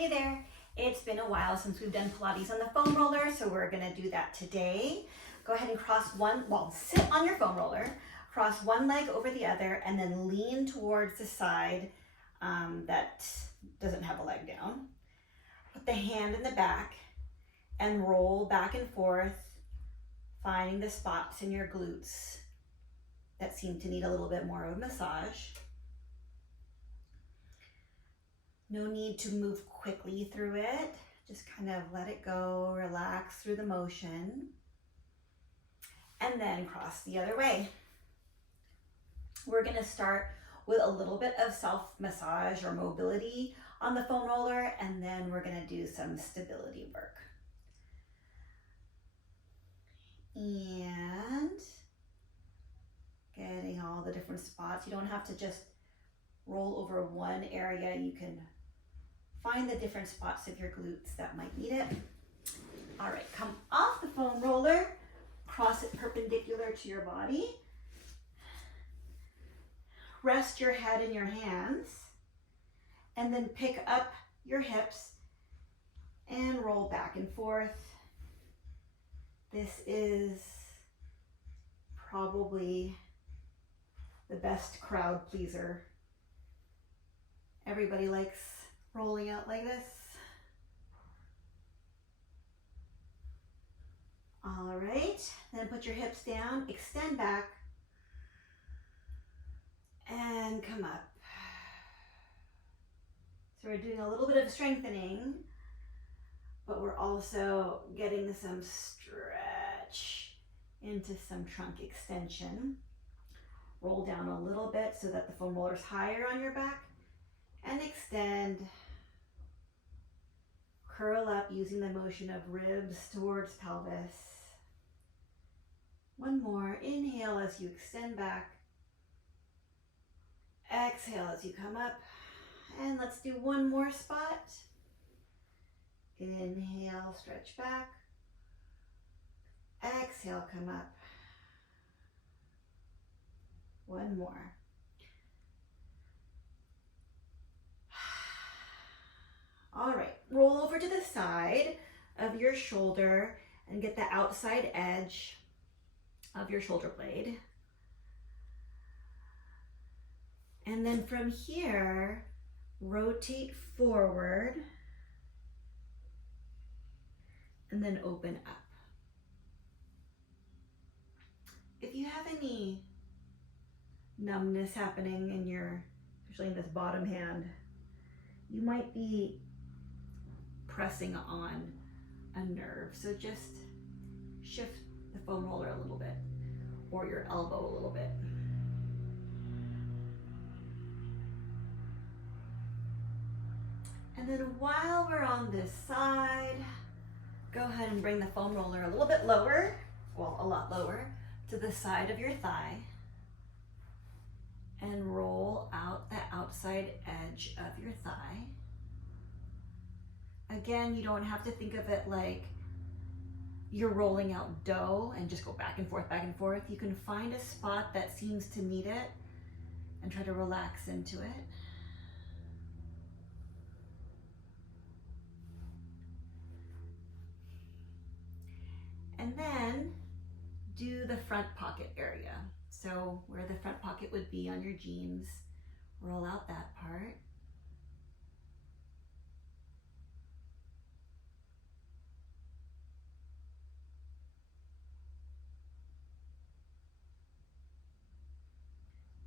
Hey there, it's been a while since we've done Pilates on the foam roller, so we're gonna do that today. Go ahead and sit on your foam roller, cross one leg over the other, and then lean towards the side that doesn't have a leg down. Put the hand in the back and roll back and forth, finding the spots in your glutes that seem to need a little bit more of a massage. No need to move quickly through it. Just kind of let it go, relax through the motion, and then cross the other way. We're gonna start with a little bit of self-massage or mobility on the foam roller, and then we're gonna do some stability work. And getting all the different spots. You don't have to just roll over one area. You can find the different spots of your glutes that might need it. All right, come off the foam roller, cross it perpendicular to your body. Rest your head in your hands, and then pick up your hips and roll back and forth. This is probably the best crowd pleaser. Everybody likes rolling out like this. All right, then put your hips down, extend back, and come up. So we're doing a little bit of strengthening, but we're also getting some stretch into some trunk extension. Roll down a little bit so that the foam roller's higher on your back, and extend. Curl up using the motion of ribs towards pelvis. One more. Inhale as you extend back. Exhale as you come up. And let's do one more spot. Inhale, stretch back. Exhale, come up. One more. All right, roll over to the side of your shoulder and get the outside edge of your shoulder blade. And then from here, rotate forward and then open up. If you have any numbness happening in especially in this bottom hand, you might be pressing on a nerve. So just shift the foam roller a little bit, or your elbow a little bit. And then while we're on this side, go ahead and bring the foam roller a little bit lower, well, a lot lower, to the side of your thigh, and roll out the outside edge of your thigh. Again, you don't have to think of it like you're rolling out dough and just go back and forth, back and forth. You can find a spot that seems to need it and try to relax into it. And then do the front pocket area. So where the front pocket would be on your jeans, roll out that part.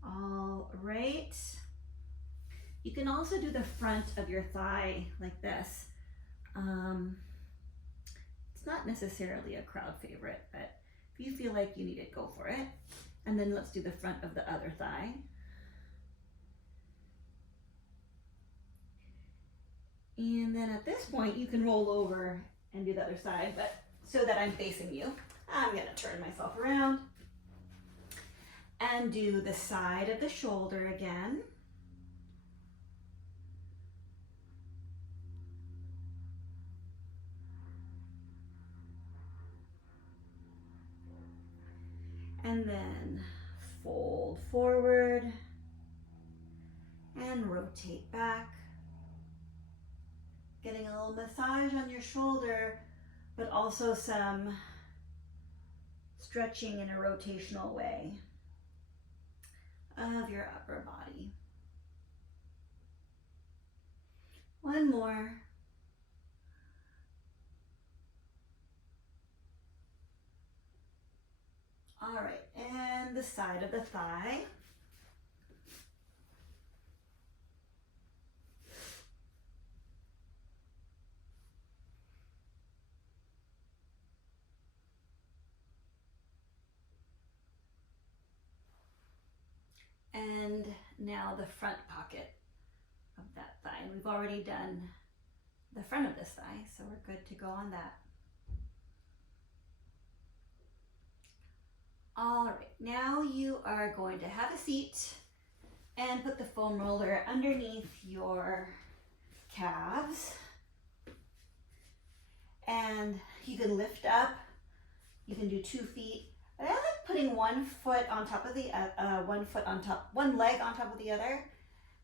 All right. You can also do the front of your thigh like this. It's not necessarily a crowd favorite, but if you feel like you need it, go for it. And then let's do the front of the other thigh. And then at this point, you can roll over and do the other side, but so that I'm facing you, I'm gonna turn myself around and do the side of the shoulder again. And then fold forward and rotate back. Getting a little massage on your shoulder, but also some stretching in a rotational way of your upper body. One more. All right, and the side of the thigh. And now the front pocket of that thigh. And we've already done the front of this thigh, so we're good to go on that. All right, now you are going to have a seat and put the foam roller underneath your calves. And you can lift up, you can do 2 feet. I like putting one foot on top of the one leg on top of the other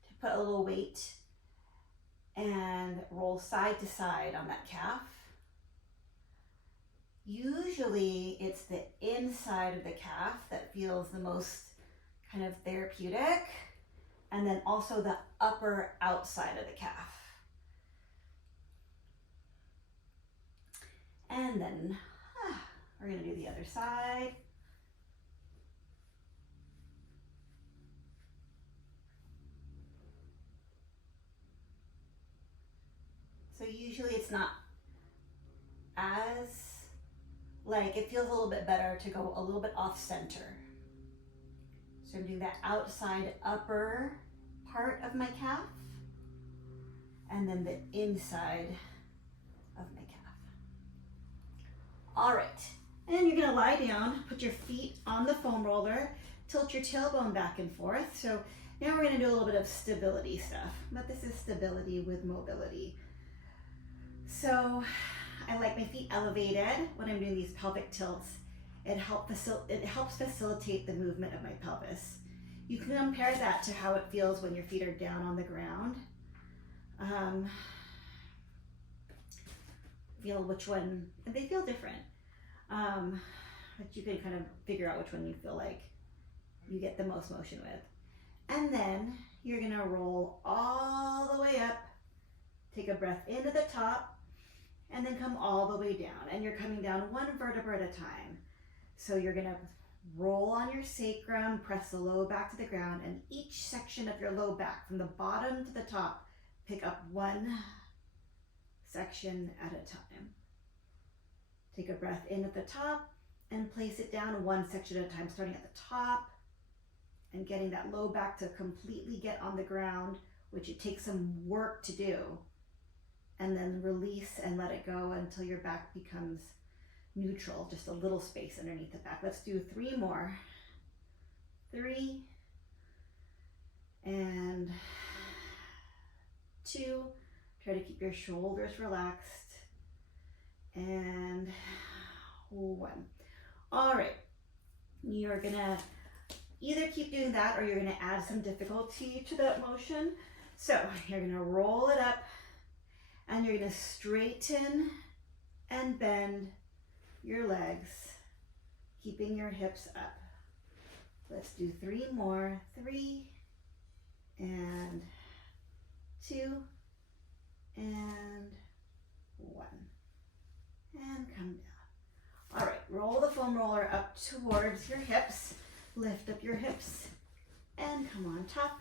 to put a little weight and roll side to side on that calf. Usually it's the inside of the calf that feels the most kind of therapeutic, and then also the upper outside of the calf. And then we're going to do the other side. So usually it's not as, like, it feels a little bit better to go a little bit off center. So I'm doing that outside upper part of my calf and then the inside of my calf. All right, and you're gonna lie down, put your feet on the foam roller, tilt your tailbone back and forth. So now we're gonna do a little bit of stability stuff, but this is stability with mobility. So I like my feet elevated when I'm doing these pelvic tilts. It helps facilitate the movement of my pelvis. You can compare that to how it feels when your feet are down on the ground. Feel which one, and they feel different. But you can kind of figure out which one you feel like you get the most motion with. And then you're gonna roll all the way up, take a breath into the top, and then come all the way down. And you're coming down one vertebra at a time. So you're gonna roll on your sacrum, press the low back to the ground, and each section of your low back, from the bottom to the top, pick up one section at a time. Take a breath in at the top and place it down one section at a time, starting at the top and getting that low back to completely get on the ground, which it takes some work to do. And then release and let it go until your back becomes neutral, just a little space underneath the back. Let's do 3 more. 3 and 2. Try to keep your shoulders relaxed. And 1. All right, you're gonna either keep doing that or you're gonna add some difficulty to that motion. So you're gonna roll it up and you're gonna straighten and bend your legs, keeping your hips up. Let's do 3 more. 3 and 2 and 1. And come down. All right, roll the foam roller up towards your hips. Lift up your hips and come on top.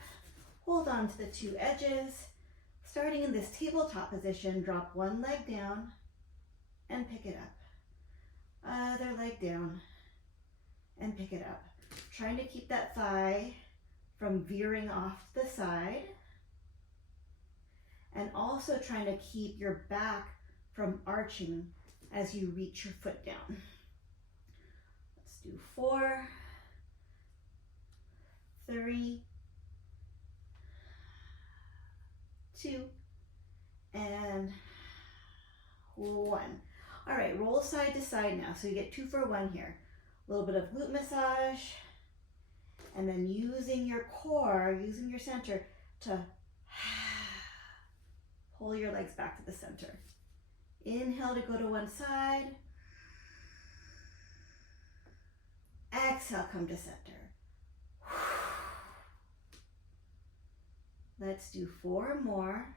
Hold on to the 2 edges. Starting in this tabletop position, drop one leg down and pick it up. Other leg down and pick it up. Trying to keep that thigh from veering off to the side. And also trying to keep your back from arching as you reach your foot down. Let's do 4, 3, 2, and 1. All right, roll side to side now. So you get 2 for 1 here. A little bit of glute massage, and then using your core, using your center to pull your legs back to the center. Inhale to go to one side. Exhale, come to center. Let's do 4 more.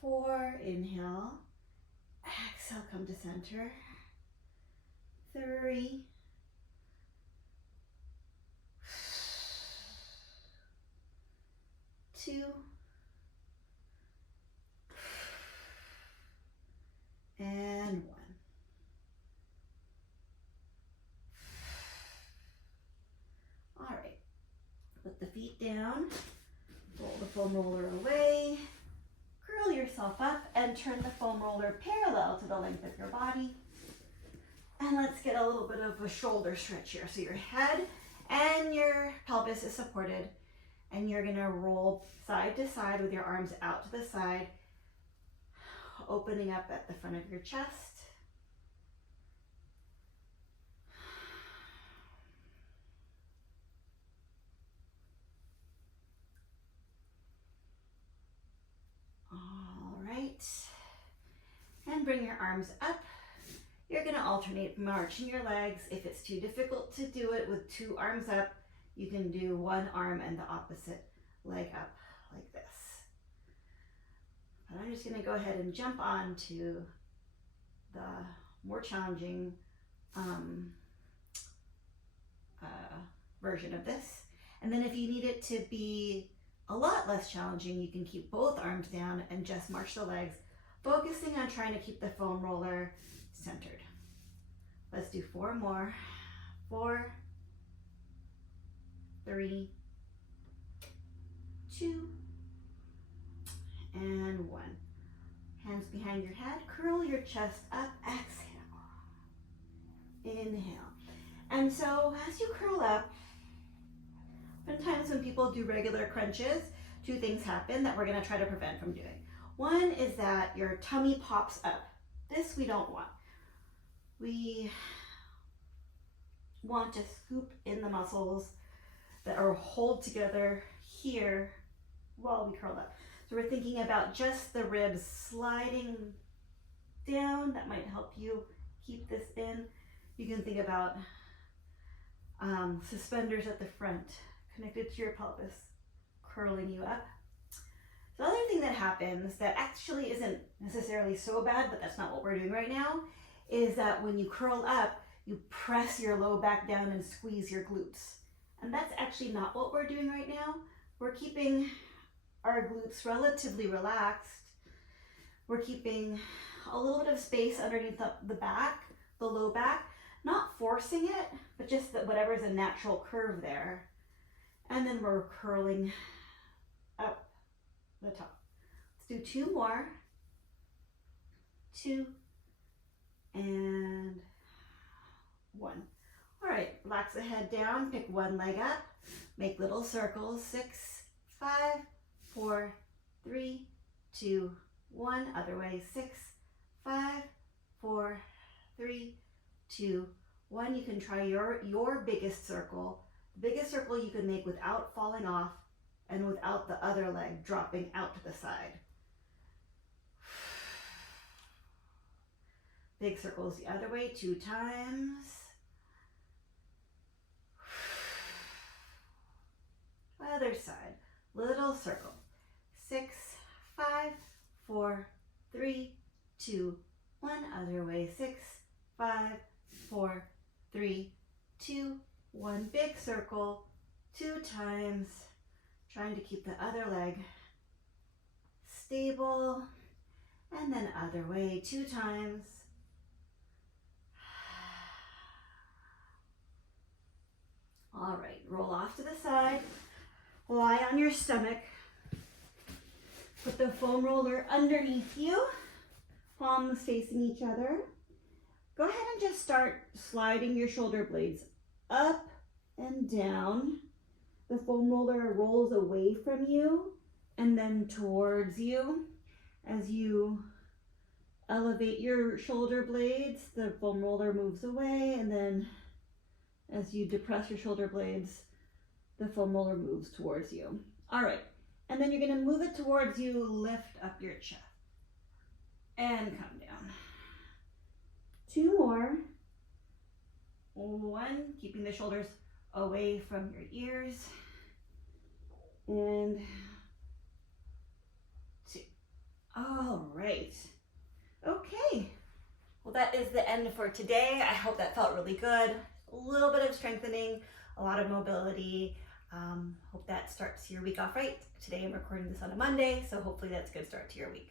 4, inhale. Exhale, come to center. 3. 2. And 1. All right, put the feet down, roll the foam roller away, curl yourself up and turn the foam roller parallel to the length of your body. And let's get a little bit of a shoulder stretch here. So your head and your pelvis is supported, and you're gonna roll side to side with your arms out to the side, opening up at the front of your chest. All right, and bring your arms up. You're gonna alternate marching your legs. If it's too difficult to do it with 2 arms up, you can do 1 arm and the opposite leg up like this. But I'm just gonna go ahead and jump on to the more challenging version of this. And then if you need it to be a lot less challenging, you can keep both arms down and just march the legs, focusing on trying to keep the foam roller centered. Let's do 4 more. 4, 3, 2, and 1. Hands behind your head, curl your chest up, exhale. Inhale. And so as you curl up, sometimes when people do regular crunches, 2 things happen that we're gonna try to prevent from doing. One is that your tummy pops up. This we don't want. We want to scoop in the muscles that are hold together here while we curl up. So we're thinking about just the ribs sliding down. That might help you keep this in. You can think about suspenders at the front connected to your pelvis, curling you up. The other thing that happens that actually isn't necessarily so bad, but that's not what we're doing right now, is that when you curl up, you press your low back down and squeeze your glutes. And that's actually not what we're doing right now. We're keeping our glutes relatively relaxed. We're keeping a little bit of space underneath the back, the low back, not forcing it, but just that whatever's a natural curve there. And then we're curling up the top. Let's do 2 more. 2 and 1. All right, relax the head down, pick 1 leg up, make little circles. 6, 5, 4, 3, 2, 1. Other way. 6, 5, 4, 3, 2, 1. You can try your biggest circle. The biggest circle you can make without falling off and without the other leg dropping out to the side. Big circles the other way 2 times. Other side, little circle. 6, 5, 4, 3, 2, 1. Other way. 6, 5, 4, 3, 2, 1. Big circle 2 times. Trying to keep the other leg stable. And then other way 2 times. All right, roll off to the side. Lie on your stomach. Put the foam roller underneath you. Palms facing each other. Go ahead and just start sliding your shoulder blades up and down. The foam roller rolls away from you and then towards you. As you elevate your shoulder blades, the foam roller moves away, and then as you depress your shoulder blades, the foam roller moves towards you. All right, And then you're gonna move it towards you, lift up your chest. And come down. 2 more. 1, keeping the shoulders away from your ears. And 2. All right. Okay. Well, that is the end for today. I hope that felt really good. A little bit of strengthening, a lot of mobility. Hope that starts your week off right. Today I'm recording this on a Monday, so hopefully that's a good start to your week.